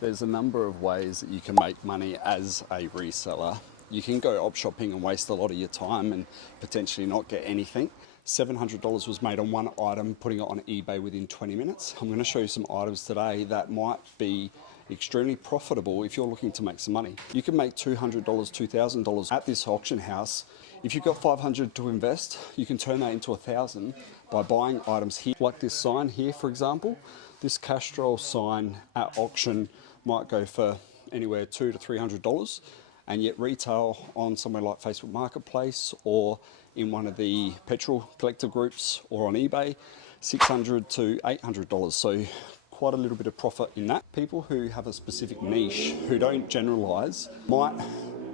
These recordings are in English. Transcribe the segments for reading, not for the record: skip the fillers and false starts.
There's a number of ways that you can make money as a reseller. You can go op shopping and waste a lot of your time and potentially not get anything. $700 was made on one item, putting it on eBay within 20 minutes. I'm going to show you some items today that might be extremely profitable if you're looking to make some money. You can make $200, $2,000 at this auction house. If you've got $500 to invest, you can turn that into $1,000 by buying items here, like this sign here, for example. This Castrol sign at auction might go for anywhere $200 to $300, and yet retail on somewhere like Facebook Marketplace or in one of the petrol collector groups or on eBay, $600 to $800. So quite a little bit of profit in that. People who have a specific niche, who don't generalize, might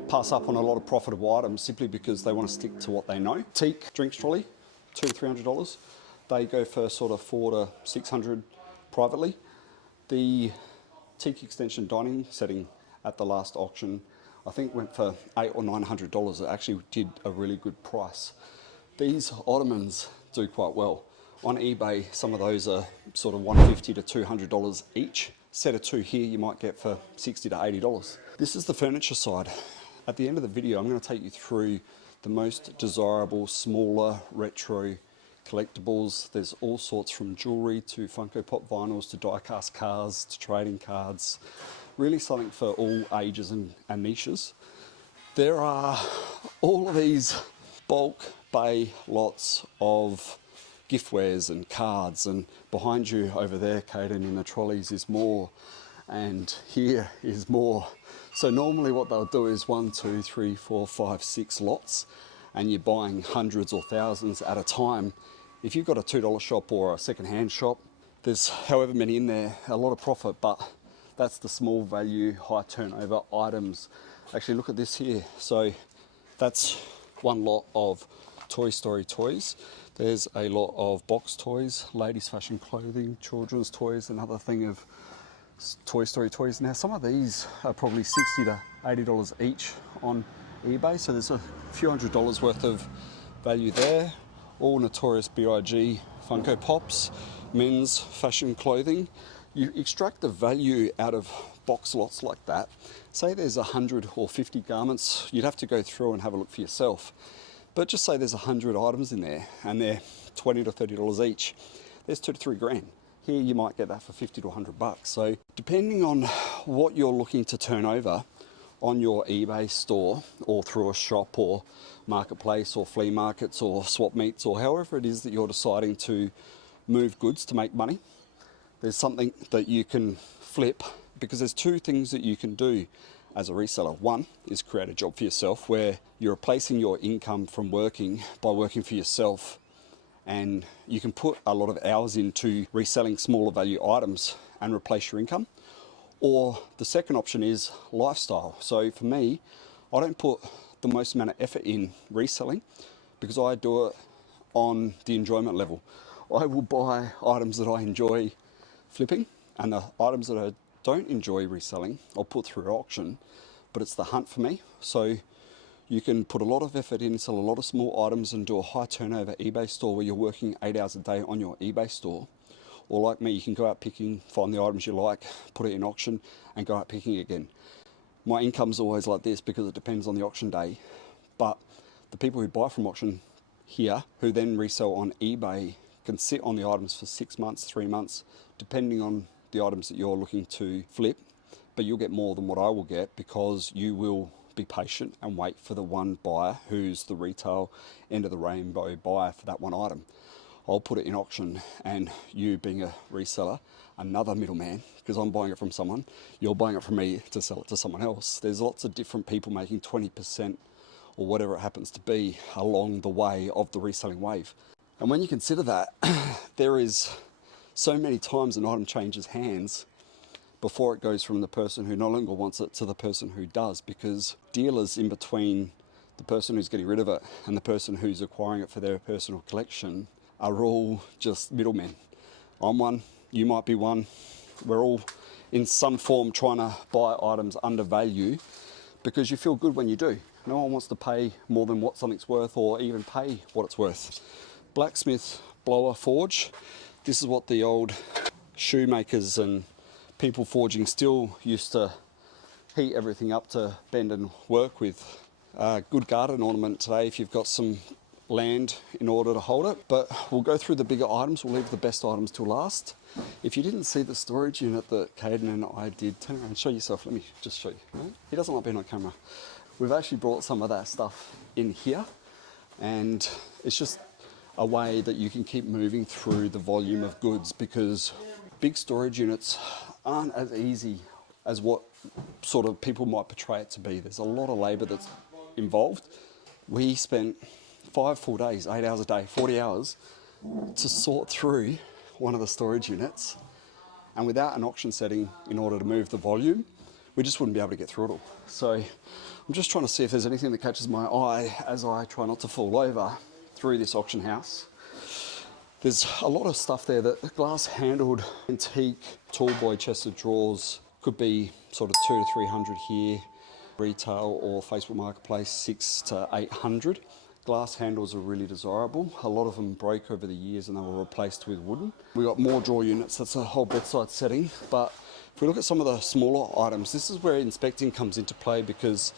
pass up on a lot of profitable items simply because they want to stick to what they know. Teak drinks trolley, $200 to $300. They go for sort of $400 to $600 privately. The teak extension dining setting at the last auction, I think went for $800 or $900. It actually did a really good price. These ottomans do quite well. On eBay, some of those are sort of $150 to $200 each. Set of two here you might get for $60 to $80. This is the furniture side. At the end of the video, I'm going to take you through the most desirable, smaller, retro collectibles. There's all sorts from jewelry to Funko Pop vinyls to die-cast cars to trading cards. Really something for all ages and niches. There are all of these bulk bay lots of giftwares and cards, and behind you over there, Caden, in the trolleys is more, and here is more. So normally what they'll do is 1, 2, 3, 4, 5, 6 lots, and you're buying hundreds or thousands at a time. If you've got a $2 shop or a secondhand shop, there's however many in there, a lot of profit, but that's the small value, high turnover items. Actually, look at this here. So that's one lot of Toy Story toys. There's a lot of box toys, ladies' fashion clothing, children's toys, another thing of Toy Story toys. Now, some of these are probably $60 to $80 each on eBay, so there's a few $100s worth of value there. All Notorious B.I.G. Funko Pops, men's fashion clothing. You extract the value out of box lots like that. Say there's 100 or 50 garments, you'd have to go through and have a look for yourself. But just say there's 100 items in there and they're $20 to $30 each. There's $2 to $3 grand. Here you might get that for $50 to $100. So depending on what you're looking to turn over on your eBay store or through a shop or marketplace or flea markets or swap meets or however it is that you're deciding to move goods to make money, there's something that you can flip, because there's two things that you can do as a reseller. One is create a job for yourself where you're replacing your income from working by working for yourself, and you can put a lot of hours into reselling smaller value items and replace your income. Or the second option is lifestyle. So for me, I don't put the most amount of effort in reselling because I do it on the enjoyment level. I will buy items that I enjoy flipping, and the items that I don't enjoy reselling, I'll put through auction, but it's the hunt for me. So you can put a lot of effort in, sell a lot of small items and do a high turnover eBay store where you're working 8 hours a day on your eBay store. Or like me, you can go out picking, find the items you like, put it in auction and go out picking again. My income's always like this because it depends on the auction day. But the people who buy from auction here, who then resell on eBay, can sit on the items for 6 months, 3 months, depending on the items that you're looking to flip. But you'll get more than what I will get because you will be patient and wait for the one buyer who's the retail end of the rainbow buyer for that one item. I'll put it in auction, and you being a reseller, another middleman, because I'm buying it from someone, you're buying it from me to sell it to someone else. There's lots of different people making 20% or whatever it happens to be along the way of the reselling wave. And when you consider that, there is so many times an item changes hands before it goes from the person who no longer wants it to the person who does, because dealers in between the person who's getting rid of it and the person who's acquiring it for their personal collection are all just middlemen. I'm one, you might be one. We're all in some form trying to buy items under value because you feel good when you do. No one wants to pay more than what something's worth or even pay what it's worth. Blacksmith blower forge. This is what the old shoemakers and People forging steel used to heat everything up to bend and work with. Good garden ornament today if you've got some land in order to hold it. But we'll go through the bigger items. We'll leave the best items till last. If you didn't see the storage unit that Caden and I did, turn around, show yourself. Let me just show you. He doesn't like being on camera. We've actually brought some of that stuff in here, and it's just a way that you can keep moving through the volume of goods, because big storage units aren't as easy as what sort of people might portray it to be. There's a lot of labour that's involved. We spent 5 full days, 8 hours a day, 40 hours to sort through one of the storage units, and without an auction setting in order to move the volume, we just wouldn't be able to get through it all. So I'm just trying to see if there's anything that catches my eye as I try not to fall over through this auction house. There's a lot of stuff there. That glass handled antique tall boy chest of drawers could be sort of 200 to 300 here. Retail or Facebook Marketplace 600 to 800. Glass handles are really desirable. A lot of them broke over the years and they were replaced with wooden. We got more drawer units. That's a whole bedside setting. But if we look at some of the smaller items, this is where inspecting comes into play, because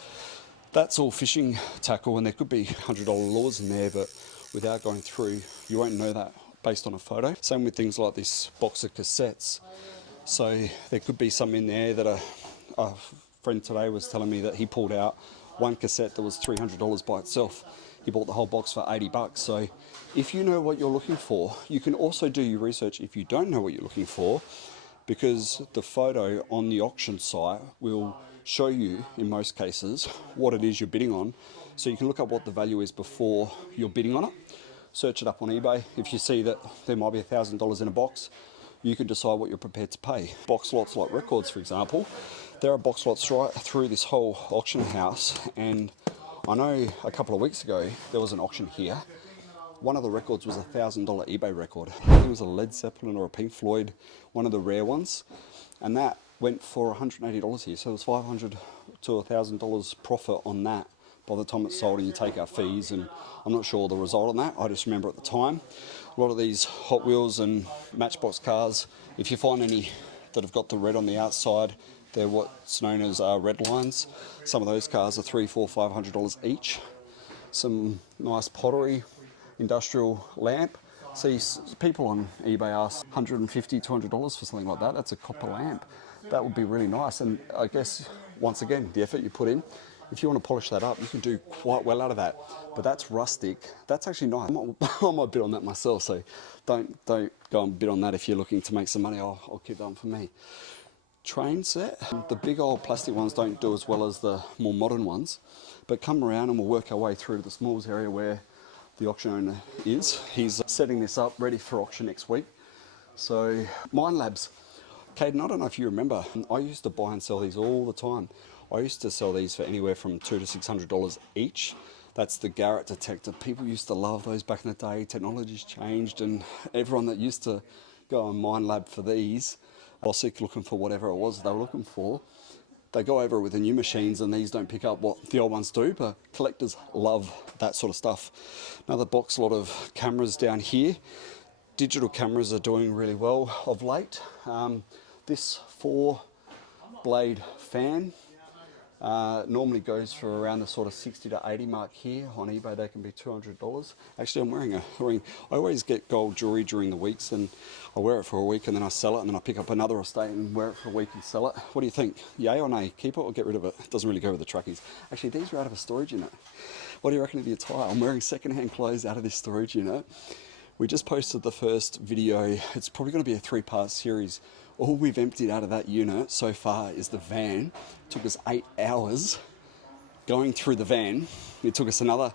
that's all fishing tackle and there could be $100 lures in there, but without going through, you won't know that based on a photo. Same with things like this box of cassettes. So there could be some in there that a friend today was telling me that he pulled out one cassette that was $300 by itself. He bought the whole box for 80 bucks. So if you know what you're looking for, you can also do your research if you don't know what you're looking for, because the photo on the auction site will show you, in most cases, what it is you're bidding on. So you can look up what the value is before you're bidding on it. Search it up on eBay. If you see that there might be $1,000 in a box, you can decide what you're prepared to pay. Box lots like records, for example, there are box lots right through this whole auction house, and I know a couple of weeks ago there was an auction here. One of the records was a $1,000 eBay record. I think it was a Led Zeppelin or a Pink Floyd, one of the rare ones, and that went for $180 here. So it was $500 to $1,000 profit on that by the time it's sold, and you take out fees, and I'm not sure the result on that. I just remember at the time, a lot of these Hot Wheels and Matchbox cars, if you find any that have got the red on the outside, they're what's known as red lines. Some of those cars are $300, $400, $500 each. Some nice pottery, industrial lamp. See, people on eBay ask $150, $200 for something like that. That's a copper lamp. That would be really nice. And I guess, once again, the effort you put in, if you want to polish that up, you can do quite well out of that. But that's rustic. That's actually nice. I might bid on that myself, so don't go and bid on that if you're looking to make some money. I'll keep that one for me. Train set. The big old plastic ones don't do as well as the more modern ones, but come around and we'll work our way through to the smalls area where the auction owner is. He's setting this up ready for auction next week. So, Mind Labs. Caden, I don't know if you remember, I used to buy and sell these all the time. I used to sell these for anywhere from $200 to $600 each. That's the Garrett detector. People used to love those back in the day. Technology's changed, and everyone that used to go on Mind Lab for these, Aussic looking for whatever it was they were looking for, they go over it with the new machines, and these don't pick up what the old ones do, but collectors love that sort of stuff. Another box lot of cameras down here. Digital cameras are doing really well of late. This 4-blade fan normally goes for around the sort of 60 to 80 mark here. On eBay they can be $200. Actually, I'm wearing a ring. I always get gold jewelry during the weeks, and I wear it for a week and then I sell it, and then I pick up another estate and wear it for a week and sell it. What do you think? Yay or nay? Keep it or get rid of it? It doesn't really go with the truckies. Actually, these are out of a storage unit. What do you reckon of the attire? I'm wearing secondhand clothes out of this storage unit. We just posted the first video. It's probably going to be a 3-part series. All we've emptied out of that unit so far is the van. It took us 8 hours going through the van. It took us another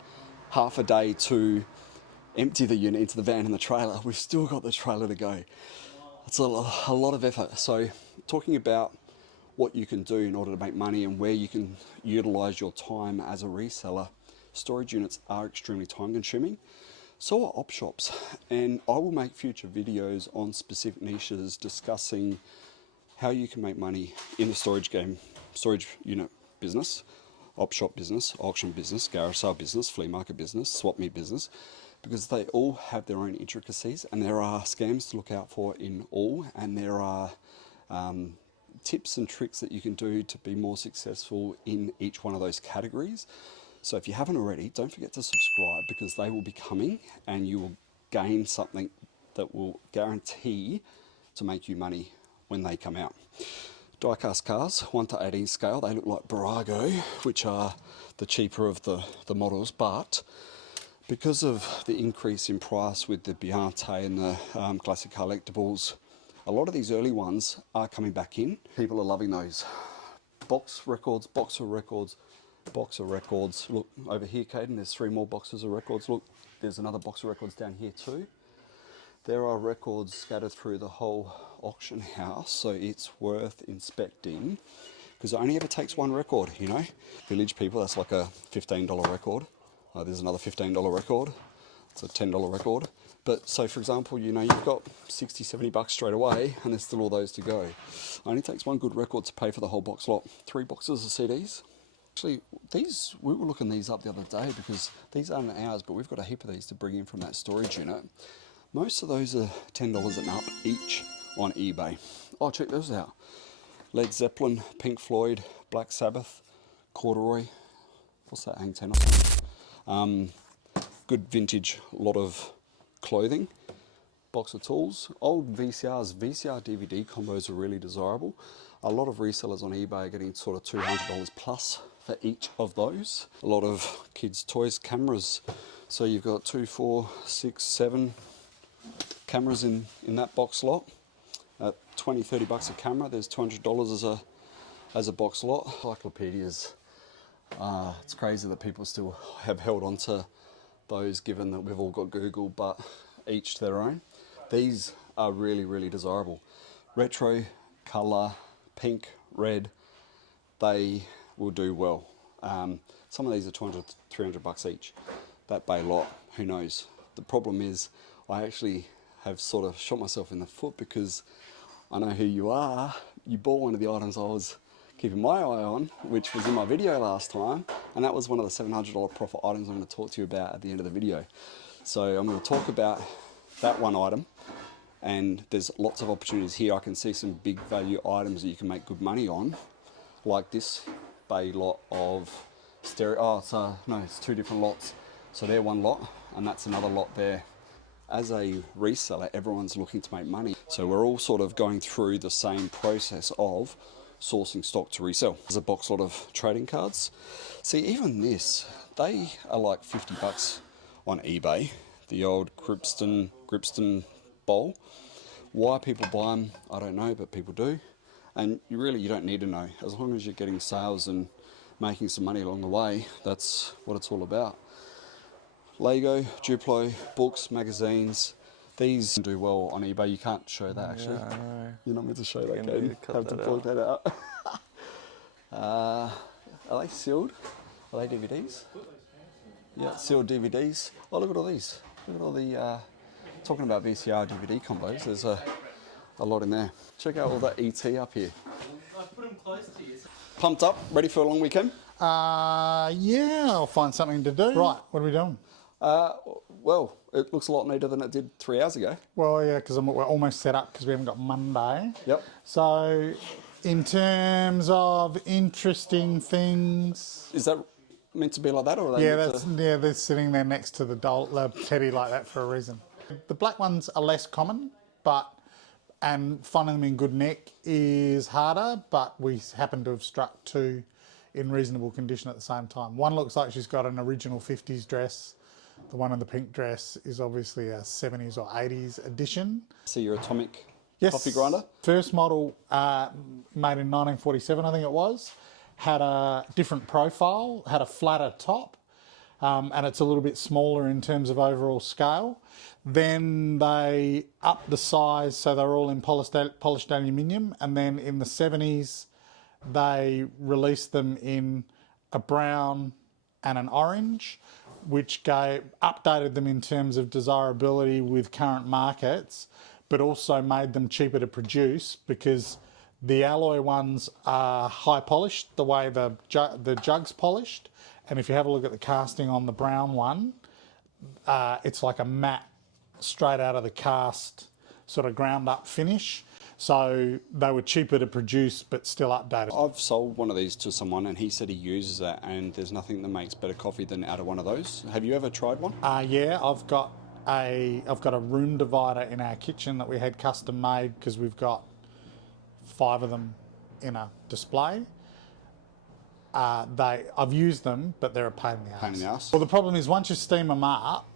half a day to empty the unit into the van and the trailer. We've still got the trailer to go. It's a lot of effort. So talking about what you can do in order to make money and where you can utilize your time as a reseller, storage units are extremely time consuming. So are op shops, and I will make future videos on specific niches discussing how you can make money in the storage unit business, op shop business, auction business, garage sale business, flea market business, swap meet business, because they all have their own intricacies, and there are scams to look out for in all, and there are tips and tricks that you can do to be more successful in each one of those categories. So if you haven't already, don't forget to subscribe, because they will be coming and you will gain something that will guarantee to make you money when they come out. Diecast cars, 1 to 18 scale, they look like Barago, which are the cheaper of the models, but because of the increase in price with the Biante and the classic collectibles, a lot of these early ones are coming back in. People are loving those. Box records, box of records, box of records. Look, over here, Caden, there's 3 more boxes of records. Look, there's another box of records down here too. There are records scattered through the whole auction house, so it's worth inspecting, because it only ever takes 1 record, you know. Village people, that's like a $15 record. There's another $15 record. It's a $10 record. But so, for example, you know, you've got 60, 70 bucks straight away, and there's still all those to go. It only takes 1 good record to pay for the whole box lot. 3 boxes of CDs. Actually, these, we were looking these up the other day, because these aren't ours, but we've got a heap of these to bring in from that storage unit. Most of those are $10 and up each on eBay. Oh, check those out. Led Zeppelin, Pink Floyd, Black Sabbath, Corduroy. What's that hang 10 off? Good vintage lot of clothing. Box of tools. Old VCRs. VCR DVD combos are really desirable. A lot of resellers on eBay are getting sort of $200 plus for each of those. A lot of kids' toys, cameras. So you've got 2, 4, 6, 7 cameras in that box lot. At 20, 30 bucks a camera, there's $200 as a box lot. Encyclopedias. It's crazy that people still have held on to those, given that we've all got Google, but each to their own. These are really, really desirable. Retro, colour, pink, red, they will do well. Some of these are 200, 300 bucks each. That bay lot, who knows? The problem is, I actually have sort of shot myself in the foot, because I know who you are. You bought one of the items I was keeping my eye on, which was in my video last time, and that was one of the $700 profit items I'm going to talk to you about at the end of the video. So I'm going to talk about that one item, and there's lots of opportunities here. I can see some big value items that you can make good money on, like this bay lot of stereo. Oh, no, it's 2 different lots. So they're 1 lot, and that's another lot there. As a reseller, everyone's looking to make money. So we're all sort of going through the same process of sourcing stock to resell. There's a box lot of trading cards. See, even this, they are like 50 bucks on eBay. The old Gripston bowl. Why people buy them, I don't know, but people do. And you don't need to know. As long as you're getting sales and making some money along the way, that's what it's all about. Lego, Duplo, books, magazines. These do well on eBay. You can't show that, actually. Yeah, I know. You're not meant to show that, Caden. Have to point that out. Are they sealed? Are they DVDs? Yeah, sealed DVDs. Oh, look at all these. Look at all the, talking about VCR DVD combos, there's a lot in there. Check out all that ET up here. I put them close to you. Pumped up, ready for a long weekend? Yeah, I'll find something to do. Right, what are we doing? Well, it looks a lot neater than it did 3 hours ago. Well, yeah, because we're almost set up because we haven't got Monday. Yep. So, in terms of interesting things... Is that meant to be like that, or are they yeah, they're sitting there next to the teddy like that for a reason. The black ones are less common, and finding them in good nick is harder, but we happen to have struck 2 in reasonable condition at the same time. One looks like she's got an original 50s dress. The one in the pink dress is obviously a 70s or 80s edition. See your atomic Yes. coffee grinder? First model, made in 1947, I think it was, had a different profile, had a flatter top, and it's a little bit smaller in terms of overall scale. Then they upped the size, so they're all in polished aluminium, and then in the 70s, they released them in a brown and an orange, which updated them in terms of desirability with current markets, but also made them cheaper to produce because the alloy ones are high polished, the way the jug's polished. And if you have a look at the casting on the brown one, it's like a matte, straight out of the cast, sort of ground up finish. So they were cheaper to produce, but still updated. I've sold one of these to someone and he said he uses it and there's nothing that makes better coffee than out of one of those. Have you ever tried one? Yeah, I've got a room divider in our kitchen that we had custom made because we've got 5 of them in a display. I've used them, but they're a pain in the ass. Pain in the ass? Well, the problem is once you steam them up,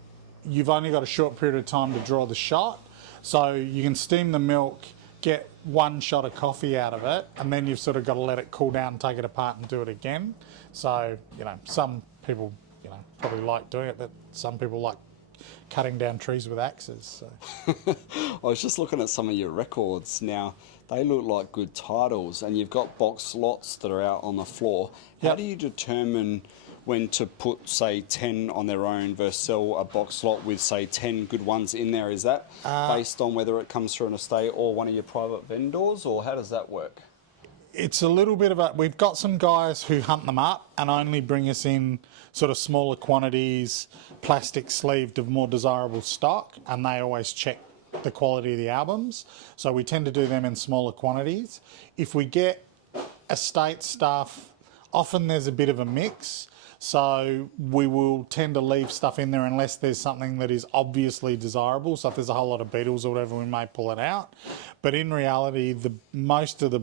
you've only got a short period of time to draw the shot. So you can steam the milk, get 1 shot of coffee out of it, and then you've sort of got to let it cool down, take it apart and do it again. So, you know, some people, you know, probably like doing it, but some people like cutting down trees with axes. So. I was just looking at some of your records now. They look like good titles, and you've got box lots that are out on the floor. How do you determine when to put, say, 10 on their own versus sell a box lot with, say, 10 good ones in there? Is that based on whether it comes through an estate or one of your private vendors, or how does that work? It's a little bit of a... We've got some guys who hunt them up and only bring us in sort of smaller quantities, plastic sleeved of more desirable stock, and they always check the quality of the albums. So we tend to do them in smaller quantities. If we get estate stuff, often there's a bit of a mix. So we will tend to leave stuff in there unless there's something that is obviously desirable. So if there's a whole lot of Beatles or whatever, we may pull it out. But in reality, most of the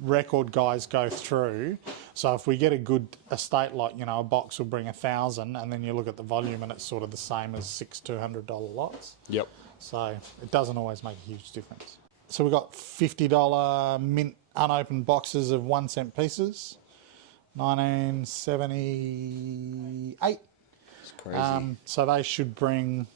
record guys go through. So if we get a good estate lot, you know, a box will bring 1,000, and then you look at the volume and it's sort of the same as $600 $200 lots. Yep. So it doesn't always make a huge difference. So we've got $50 mint unopened boxes of 1 cent pieces, 1978. It's crazy. So they should bring,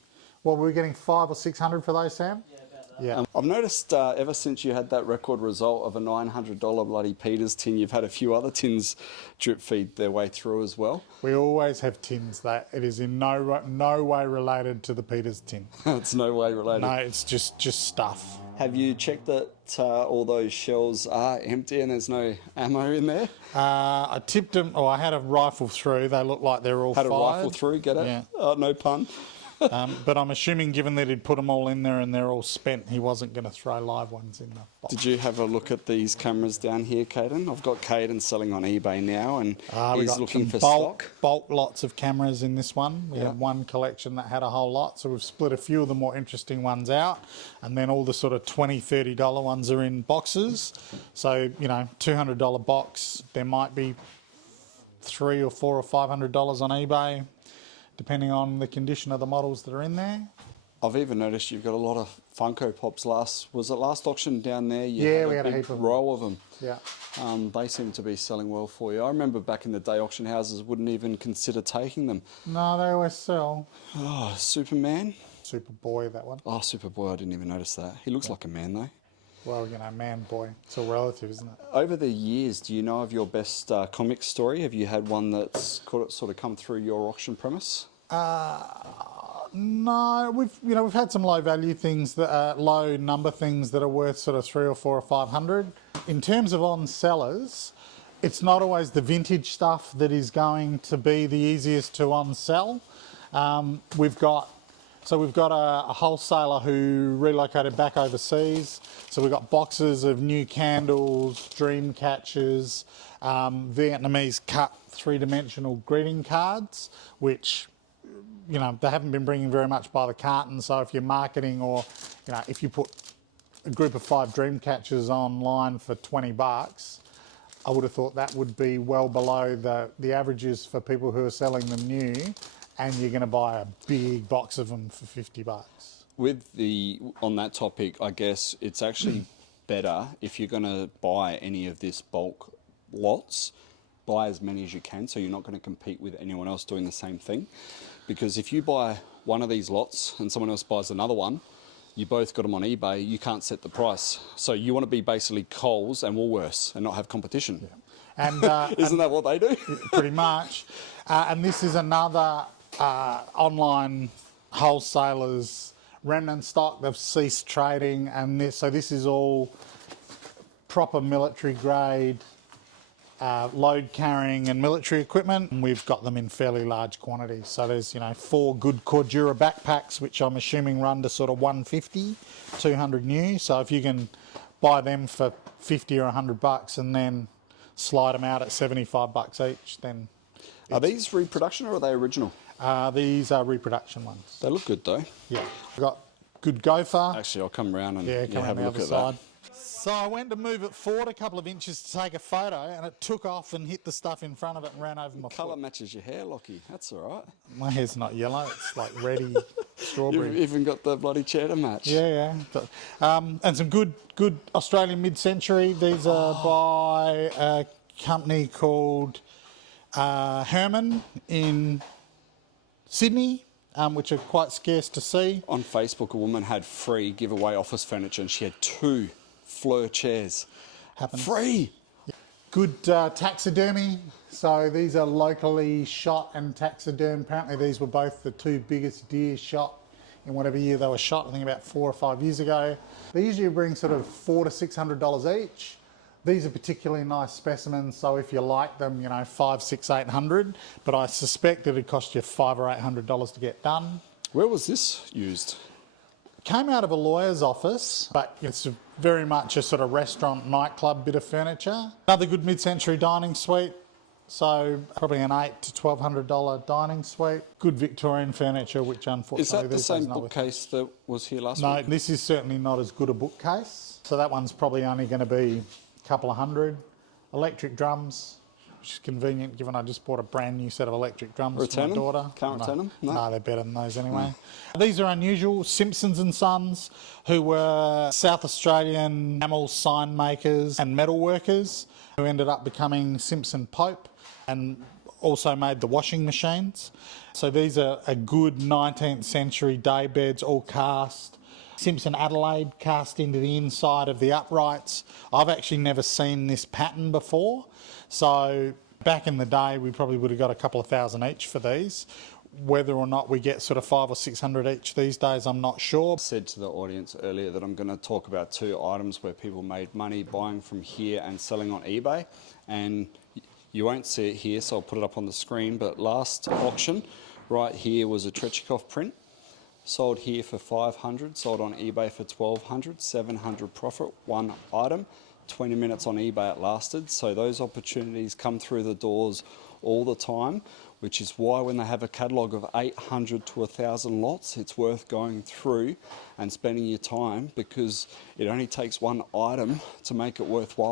what were we getting, 500 or 600 for those, Sam? Yeah, about that. Yeah. I've noticed ever since you had that record result of a $900 bloody Peters tin, you've had a few other tins drip feed their way through as well. We always have tins. That it is in no way related to the Peters tin. It's no way related. No, it's just stuff. Have you checked that all those shells are empty and there's no ammo in there? I tipped them, I had a rifle through. They look like they're all Had fired. a rifle through, get it? Yeah. Oh, no pun. But I'm assuming, given that he'd put them all in there and they're all spent, he wasn't going to throw live ones in the box. Did you have a look at these cameras down here, Caden? I've got Caden selling on eBay now, and We he's got looking for bulk, stock. bulk lots of cameras in this one. We Yeah. had one collection that had a whole lot, so we've split a few of the more interesting ones out, and then all the sort of $20, $30 ones are in boxes. So, you know, $200 box, there might be $300 or $400 or $500 on eBay, depending on the condition of the models that are in there. I've even noticed you've got a lot of Funko Pops. Was it last auction down there? You Yeah, we had a big heap of them. row of them. Yeah. They seem to be selling well for you. I remember back in the day, auction houses wouldn't even consider taking them. No, they always sell. Oh, Superman? Superboy, that one. Oh, Superboy, I didn't even notice that. He looks like a man, though. Well, you know, man, boy. It's all relative, isn't it? Over the years, do you know of your best comic story? Have you had one that's sort of come through your auction premise? No, we've had some low value things that low number things that are worth sort of 300 or 400 or 500. In terms of on sellers, it's not always the vintage stuff that is going to be the easiest to on sell. We've got a wholesaler who relocated back overseas. So we've got boxes of new candles, dream catchers, Vietnamese cut 3-dimensional greeting cards, which, you know, they haven't been bringing very much by the carton. So if you're marketing, or, you know, if you put a group of 5 dream catchers online for $20, I would have thought that would be well below the averages for people who are selling them new, and you're going to buy a big box of them for $50. On that topic, I guess it's actually better if you're going to buy any of this bulk lots, buy as many as you can, so you're not going to compete with anyone else doing the same thing. Because if you buy one of these lots and someone else buys another one, you both got them on eBay, you can't set the price. So you want to be basically Coles and Woolworths and not have competition. Yeah. And Isn't that what they do? Pretty much. And this is another online wholesalers remnant stock. They've ceased trading, and this is all proper military grade load carrying and military equipment. And we've got them in fairly large quantities. So there's, you know, 4 good Cordura backpacks, which I'm assuming run to sort of 150, 200 new. So if you can buy them for 50 or 100 bucks and then slide them out at 75 bucks each, then Are these reproduction or are they original? these are reproduction ones. They look good though. Yeah, we've got good gopher. Actually, I'll come around and Come have on a the look other at side. that. So I went to move it forward a couple of inches to take a photo, and it took off and hit the stuff in front of it and ran over my Colour foot. matches your hair, Lockie. That's all right. My hair's not yellow; it's like reddy strawberry. You've even got the bloody chair to match. Yeah. And some good Australian mid-century. These are by a company called Herman in Sydney, which are quite scarce to see. On Facebook, a woman had free giveaway office furniture and she had 2 Fleur chairs. Happens. Free! Good taxidermy. So these are locally shot and taxidermed. Apparently these were both the 2 biggest deer shot in whatever year they were shot, I think about 4 or 5 years ago. They usually bring sort of $400 to $600 each. These are particularly nice specimens, so if you like them, you know, $500, $600, $800, but I suspect it'd cost you $500 or $800 to get done. Where was this used? Came out of a lawyer's office, but it's very much a sort of restaurant, nightclub bit of furniture. Another good mid-century dining suite, so probably an $800 to $1,200 dining suite. Good Victorian furniture, which unfortunately Is that the these same days not with. bookcase that was here last No, week? this is certainly not as good a bookcase. So that one's probably only going to be a couple of hundred. Electric drums, which is convenient given I just bought a brand new set of electric drums Return for my them? daughter. Can't return them? No? No, they're better than those anyway. These are unusual. Simpsons and Sons, who were South Australian enamel sign makers and metal workers, who ended up becoming Simpson Pope and also made the washing machines. So these are a good 19th century day beds, all cast. Simpson Adelaide cast into the inside of the uprights. I've actually never seen this pattern before. So back in the day, we probably would have got a couple of thousand each for these. Whether or not we get sort of 500 or 600 each these days, I'm not sure. I said to the audience earlier that I'm going to talk about 2 items where people made money buying from here and selling on eBay. And you won't see it here, so I'll put it up on the screen. But last auction, right here was a Trechikov print. Sold here for 500, sold on eBay for 1200, 700 profit, 1 item. 20 minutes on eBay it lasted. So those opportunities come through the doors all the time, which is why when they have a catalogue of 800 to 1,000 lots, it's worth going through and spending your time, because it only takes 1 item to make it worthwhile.